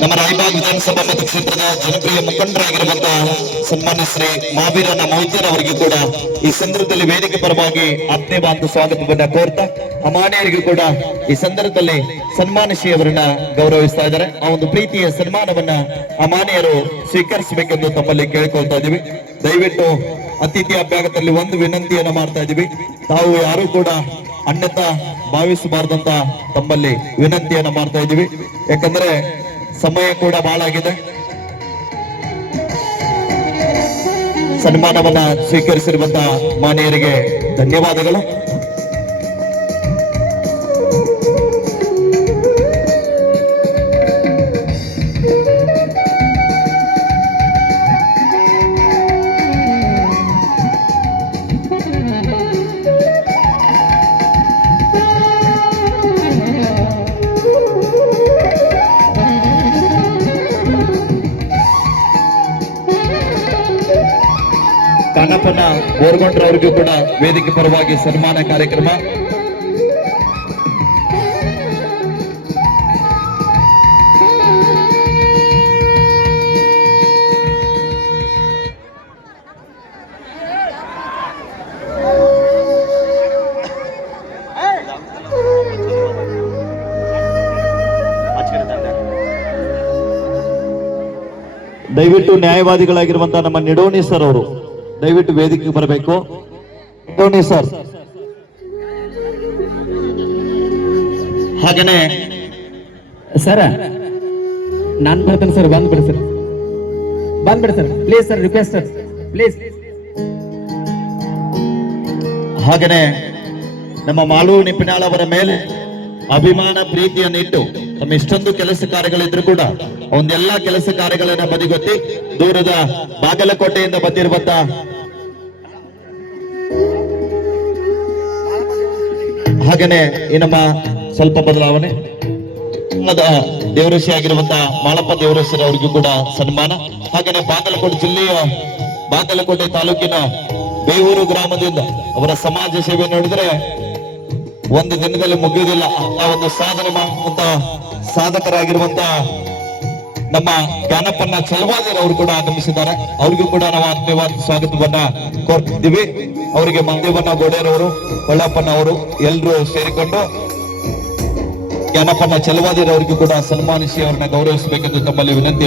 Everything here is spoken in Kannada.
ನಮ್ಮ ರಾಯಬಾಗ್ ವಿಧಾನಸಭಾ ಮತಕ್ಷೇತ್ರದ ಜನಪ್ರಿಯ ಮುಖಂಡರಾಗಿರುವಂತಹ ಸನ್ಮಾನ್ಯ ಶ್ರೀ ಮಾವೀರನ ಮೌದ್ಯರ್ ಅವರಿಗೆ ಕೂಡ ಈ ಸಂದರ್ಭದಲ್ಲಿ ವೇದಿಕೆ ಪರವಾಗಿ ಆತ್ಮೀಯವಾದ ಸ್ವಾಗತವನ್ನ ಕೋರ್ತಾ ಅಮಾನ್ಯರಿಗೂ ಕೂಡ ಈ ಸಂದರ್ಭದಲ್ಲಿ ಸನ್ಮಾನಿಸಿ ಅವರನ್ನ ಗೌರವಿಸ್ತಾ ಇದ್ದಾರೆ. ಆ ಒಂದು ಪ್ರೀತಿಯ ಸನ್ಮಾನವನ್ನ ಅಮಾನ್ಯರು ಸ್ವೀಕರಿಸಬೇಕೆಂದು ತಮ್ಮಲ್ಲಿ ಕೇಳ್ಕೊಳ್ತಾ ಇದೀವಿ. ದಯವಿಟ್ಟು ಅತಿಥಿ ಅಭ್ಯಾಗದಲ್ಲಿ ಒಂದು ವಿನಂತಿಯನ್ನ ಮಾಡ್ತಾ ಇದೀವಿ. ತಾವು ಯಾರು ಕೂಡ ಅನ್ಯತಾ ಭಾವಿಸಬಾರ್ದಂತ ತಮ್ಮಲ್ಲಿ ವಿನಂತಿಯನ್ನ ಮಾಡ್ತಾ ಇದೀವಿ. ಯಾಕಂದ್ರೆ ಸಮಯ ಕೂಡ ಬಹಳ ಆಗಿದೆ. ಸನ್ಮಾನವನ್ನ ಸ್ವೀಕರಿಸಿರುವಂತಹ ಮಾನ್ಯರಿಗೆ ಧನ್ಯವಾದಗಳು. ಕಾನಪ್ಪನ ಬೋರ್ಗೊಂಡ್ರ ಅವರಿಗೂ ಕೂಡ ವೇದಿಕೆ ಪರವಾಗಿ ಸನ್ಮಾನ ಕಾರ್ಯಕ್ರಮ. ದಯವಿಟ್ಟು ನ್ಯಾಯವಾದಿಗಳಾಗಿರುವಂತಹ ನಮ್ಮ ನಿಡೋಣಿ ಸರ್ ಅವರು ದಯವಿಟ್ಟು ವೇದಿಕೆಗೆ ಬರಬೇಕು. ನಿಡೋಣಿ ಸರ್, ಹಾಗೇನೆ ಸರ್ ನಾನ್ ಬರ್ತೇನೆ ಸರ್, ಬಂದ್ಬಿಡಿ ಸರ್, ಬಂದ್ಬಿಡಿ sir, please sir, request sir, please. ಹಾಗೇನೆ ನಮ್ಮ ಮಾಳು ನಿಪಿನಾಳ್ ಅವರ ಮೇಲೆ ಅಭಿಮಾನ ಪ್ರೀತಿಯನ್ನು ಇಟ್ಟು ತಮ್ಮ ಇಷ್ಟೊಂದು ಕೆಲಸ ಕಾರ್ಯಗಳಿದ್ರು ಕೂಡ ಒಂದೆಲ್ಲಾ ಕೆಲಸ ಕಾರ್ಯಗಳನ್ನ ಬದಿಗೊತ್ತಿ ದೂರದ ಬಾಗಲಕೋಟೆಯಿಂದ ಬಂದಿರುವಂತ ಹಾಗೇನೆ ಈ ನಮ್ಮ ಸ್ವಲ್ಪ ಬದಲಾವಣೆ ದೇವರಸಿ ಆಗಿರುವಂತಹ ಮಾಳಪ್ಪ ದೇವರಸರ ಅವರಿಗೂ ಕೂಡ ಸನ್ಮಾನ. ಹಾಗೇನೆ ಬಾಗಲಕೋಟೆ ಜಿಲ್ಲೆಯ ಬಾಗಲಕೋಟೆ ತಾಲೂಕಿನ ಬೇವೂರು ಗ್ರಾಮದಿಂದ ಅವರ ಸಮಾಜ ಸೇವೆ ನೋಡಿದ್ರೆ ಒಂದು ದಿನದಲ್ಲಿ ಮುಗಿಯುವುದಿಲ್ಲ. ಆ ಒಂದು ಸಾಧನೆ ಮಾಡುವಂತ ಸಾಧಕರಾಗಿರುವಂತ ನಮ್ಮ ಜ್ಞಾನಪ್ಪನ ಚಲವಾದಿಯರ್ ಅವರು ಕೂಡ ಆಗಮಿಸಿದ್ದಾರೆ. ಅವ್ರಿಗೂ ಕೂಡ ನಾವು ಆತ್ಮೀಯವಾದ ಸ್ವಾಗತವನ್ನ ಕೋರ್ತಿದ್ದೀವಿ. ಅವರಿಗೆ ಮಂದೇವಣ್ಣ ಗೋಡೆಯರವರು, ಹೊಳ್ಳಪ್ಪಣ್ಣ ಅವರು ಎಲ್ಲರೂ ಸೇರಿಕೊಂಡು ಜ್ಞಾನಪ್ಪನ ಚಲವಾದಿಯರ್ ಅವರಿಗೂ ಕೂಡ ಸನ್ಮಾನಿಸಿ ಅವ್ರನ್ನ ಗೌರವಿಸಬೇಕೆಂದು ತಮ್ಮಲ್ಲಿ ವಿನಂತಿ